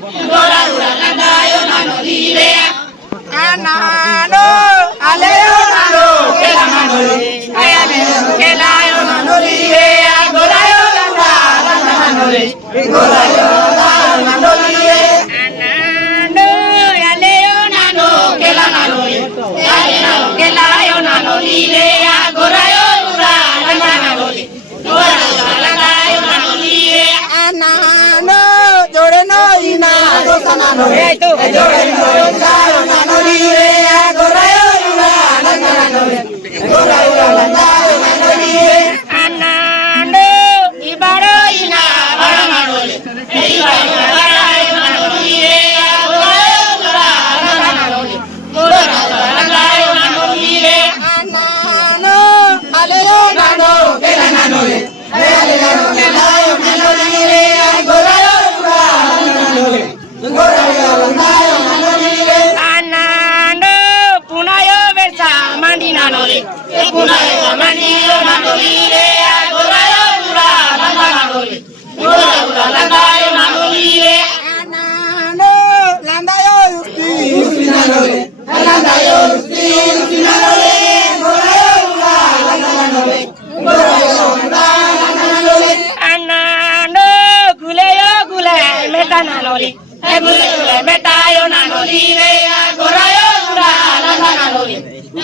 gora gora landayo nano dire anano aleo nano kela nano ayane kela yo nano dire gora yo landa nano re gora yo nano dire anano aleo nano kela nano ayane kela yo nano dire gora yo landa nano re gora gora landayo nano dire anano jore no ina dosa nano re jore no ina nano dire gora yo landa nano re gora yo landa nano dire anano ibaro ina bara nano re ibaro bara nano dire gora yo landa nano re gora yo landa nano dire anano aleo nano kela nano re aleo kela yo nano dire gora yo landa nano re gora yo landa nano dire anano punayo versa mandi nano re punayo mandi nano dire gora yo landa nano re gora yo landa nano dire anano landa yo yusti nano re landa yo yusti nano re gora yo landa nano re gora yo landa nano re anano gule yo gule meta nano re gule gule meta yo nano dire gora yo landa nano re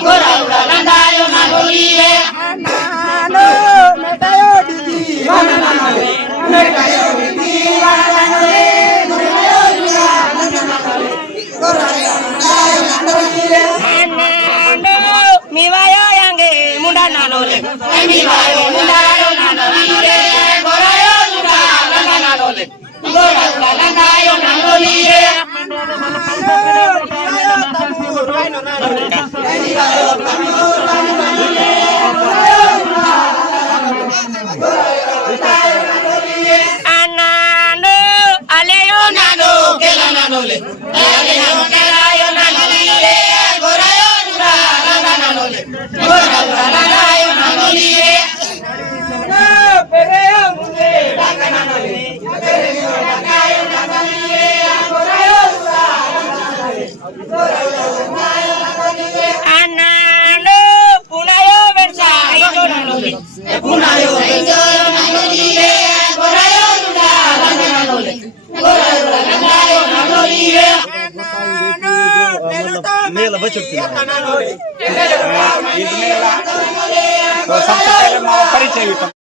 gora yo landa yo nano dire anano meta yo didi nano re meta yo didi nano re gora yo landa nano re gora yo landa yo nano dire anano miwayo yange munda nano re miwayo munda yo nano dire gora yo landa nano re gora yo landa yo nano dire anano aleo nano kela nano le aleo kela yo nano dire gora yo landa nano le gora yo landa yo nano dire anano pereo munde landa nano le pereo landa yo nano dire gora yo landa gora yo landa yo nano dire anano punayo versa ijo nano le punayo ijo nano dire gora yo landa nano le gora yo landa yo nano dire anano मेला बचड़ती है nano le सबसे पहले परिचय